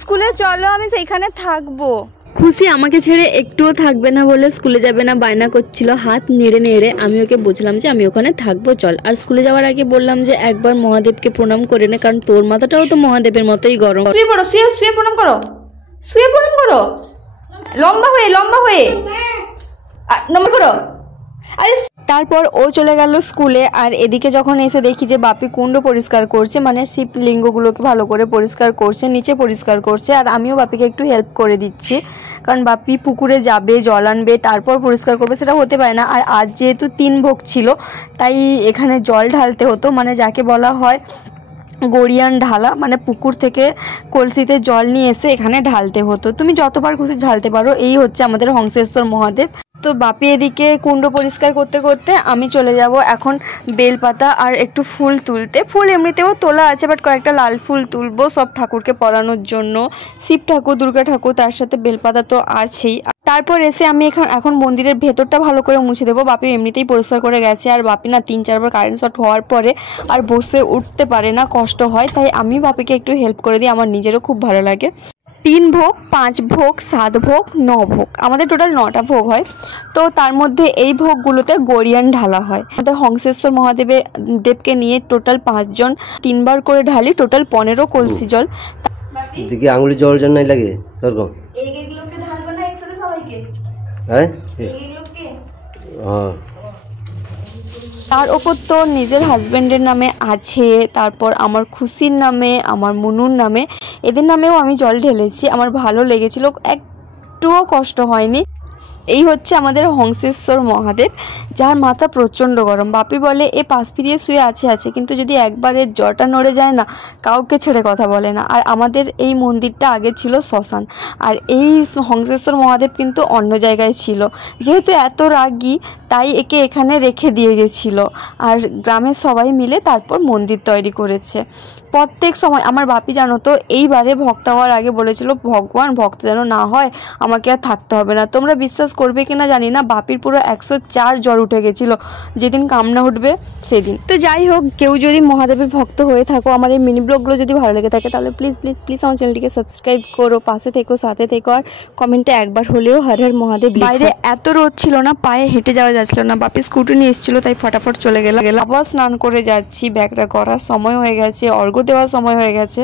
স্কুলে চলো, আমি সেইখানে থাকবো। খুশি আমাকে ছেড়ে একটুও থাকবে না বলে স্কুলে যাবে না বায়না করছিল, হাত নেড়ে নেড়ে আমি ওকে বলছিলাম যে আমি ওখানে থাকবো, চল। আর স্কুলে যাওয়ার আগে বললাম যে একবার মহাদেবকে প্রণাম করে নে, কারণ তোর মাথাটাও তো মহাদেবের মতোই গরম। শুয়ে পড়ো, শুয়ে প্রণাম করো, শুয়ে প্রণাম করো, লম্বা হয়ে নমস্কার করো। আরে তারপর ও চলে গেল স্কুলে, আর এদিকে যখন এসে দেখি যে বাপি কুণ্ড পরিষ্কার করছে, মানে শিবলিঙ্গগুলোকে ভালো করে পরিষ্কার করছে, নিচে পরিষ্কার করছে, আর আমিও বাপিকে একটু হেল্প করে দিচ্ছি, কারণ বাপি পুকুরে যাবে, জল আনবে, তারপর পরিষ্কার করবে, সেটা হতে পারে না। আর আজ যেহেতু 3 ভোগ ছিল, তাই এখানে জল ঢালতে হতো, মানে যাকে বলা হয় গড়িয়ান ঢালা, মানে পুকুর থেকে কলসিতে জল নিয়ে এসে এখানে ঢালতে হতো। তুমি যতবার খুশি ঢালতে পারো, এই হচ্ছে আমাদের হংসেশ্বর মহাদেব। তো বাপি এদিকে কুণ্ড পরিষ্কার করতে করতে আমি চলে যাব এখন বেলপাতা আর একটু ফুল তুলতে। ফুল এমনিতেও তোলা আছে, বাট কয়েকটা লাল ফুল তুলবো সব ঠাকুরকে পরানোর জন্য, শিব ঠাকুর, দুর্গা ঠাকুর, তার সাথে বেলপাতা তো আছেই। তারপর এসে আমি এখন মন্দিরের ভেতরটা ভালো করে মুছে দেবো। বাপি এমনিতেই পরিষ্কার করে গেছে, আর বাপি না 3-4 বার কারেন্ট শট হওয়ার পরে আর বসে উঠতে পারে না, কষ্ট হয়, তাই আমি বাপিকে একটু হেল্প করে দিই, আমার নিজেরও খুব ভালো লাগে। 3 ভোগ, 5 ভোগ, 7 ভোগ, 9 ভোগ, আমাদের টোটাল 9টা ভোগ হয়। তো তার মধ্যে এই ভোগগুলোতে গড়িয়ান ঢালা হয়। আমাদের হংসেশ্বর মহাদেবকে নিয়ে টোটাল 5 জন 3 বার করে ঢালি, টোটাল 15 কলসি জল। দেখি আঙুলি জল জন্য লাগে সরকম এইগুলোকে ঢালবো না একসাথে সবাইকে, হ্যাঁ এইগুলোকে। হ্যাঁ, তার ওপর তো নিজের হাজব্যান্ডের নামে আছে, তারপর আমার খুশির নামে, আমার মুনুর নামে, এদের নামেও আমি জল ঢেলেছি। আমার ভালো লেগেছিল, একটুও কষ্ট হয়নি। এই হচ্ছে আমাদের হংসেশ্বর মহাদেব, যার মাথা প্রচণ্ড গরম। বাপি বলে এ পাশ ফিরিয়ে শুয়ে আছে, কিন্তু যদি একবারে জ্বরটা নড়ে যায় না, কাউকে ছেড়ে কথা বলে না। আর আমাদের এই মন্দিরটা আগে ছিল শ্মশান, আর এই হংসেশ্বর মহাদেব কিন্তু অন্য জায়গায় ছিল। যেহেতু এত রাগী, তাই একে এখানে রেখে দিয়ে গেছিলো, আর গ্রামের সবাই মিলে তারপর মন্দির তৈরি করেছে। প্রত্যেক সময় আমার বাপি জানো তো, এইবারে ভক্ত হওয়ার আগে বলেছিল ভগবান ভক্ত যেন না হয়, আমাকে আর থাকতে হবে না। তোমরা বিশ্বাস করবে কিনা জানি না, বাপির পুরো 104 জ্বর উঠে গেছিলো যেদিন কামনা উঠবে সেদিন। তো যাই হোক, কেউ যদি মহাদেবের ভক্ত হয়ে থাকো, আমার এই মিনি ব্লগগুলো যদি ভালো লেগে থাকে, তাহলে প্লিজ প্লিজ প্লিজ আমার চ্যানেলটিকে সাবস্ক্রাইব করো, পাশে থেকো, সাথে থেকো, আর কমেন্টে একবার হলেও হর হর মহাদেব। বাইরে এত রোদ ছিল না, পায়ে হেঁটে যাওয়া যাচ্ছিল না। বাপি স্কুটি নিয়ে এসেছিলো, তাই ফটাফট চলে গেলাম। আবার স্নান করে যাচ্ছি, ব্যাগটা করার সময় হয়ে গেছে, অর্ঘ্য দেওয়ার সময় হয়ে গেছে।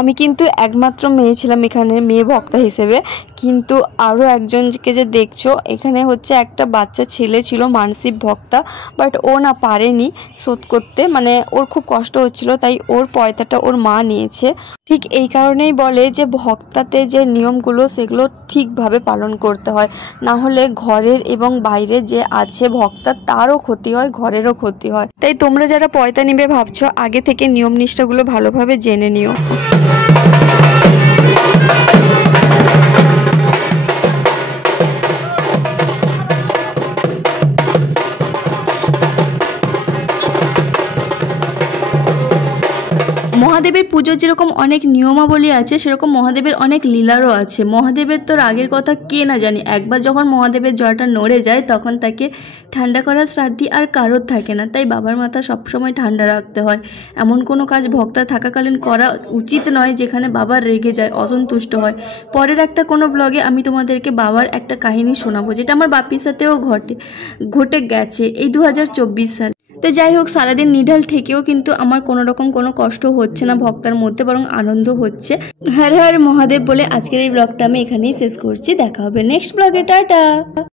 আমি কিন্তু একমাত্র মেয়ে ছিলাম এখানে, মেয়ে ভক্তা হিসেবে, কিন্তু আরও একজনকে যে দেখছো এখানে হচ্ছে একটা বাচ্চা ছেলে ছিল মানসিক ভক্তা, বাট ও না পারেনি শোধ করতে, মানে ওর খুব কষ্ট হচ্ছিল, তাই ওর পয়তাটা ওর মা নিয়েছে। ঠিক এই কারণেই বলে যে ভক্তাতে যে নিয়মগুলো সেগুলো ঠিকভাবে পালন করতে হয়, না হলে ঘরের এবং বাইরে যে আছে ভক্তা তারও ক্ষতি হয়, ঘরেরও ক্ষতি হয়। তাই তোমরা যারা পয়তা নিবে ভাবছো, আগে থেকে নিয়ম নিষ্ঠাগুলো ভালোভাবে জেনে নিও। মহাদেবের পুজোর যেরকম অনেক নিয়মাবলী আছে, সেরকম মহাদেবের অনেক লীলারও আছে। মহাদেবের তো রাগের কথা কে না জানি, একবার যখন মহাদেবের জ্বরটা নড়ে যায়, তখন তাকে ঠান্ডা করার শ্রাদ্ধি আর কারোর থাকে না, তাই বাবার মাথা সবসময় ঠান্ডা রাখতে হয়। এমন কোনো কাজ ভক্তা থাকাকালীন করা উচিত নয় যেখানে বাবা রেগে যায়, অসন্তুষ্ট হয়। পরের একটা কোনো ব্লগে আমি তোমাদেরকে বাবার একটা কাহিনী শোনাবো, যেটা আমার বাপির সাথেও ঘটে গেছে এই 2024 সাল। তো যাই হোক, সারাদিন নিঢাল থেকেও কিন্তু আমার কোনো রকম কোনো কষ্ট হচ্ছে না ভক্তার মধ্যে, বরং আনন্দ হচ্ছে। হর হর মহাদেব বলে আজকের এই ব্লগটা আমি এখানেই শেষ করছি। দেখা হবে নেক্সট ব্লগে, টাটা।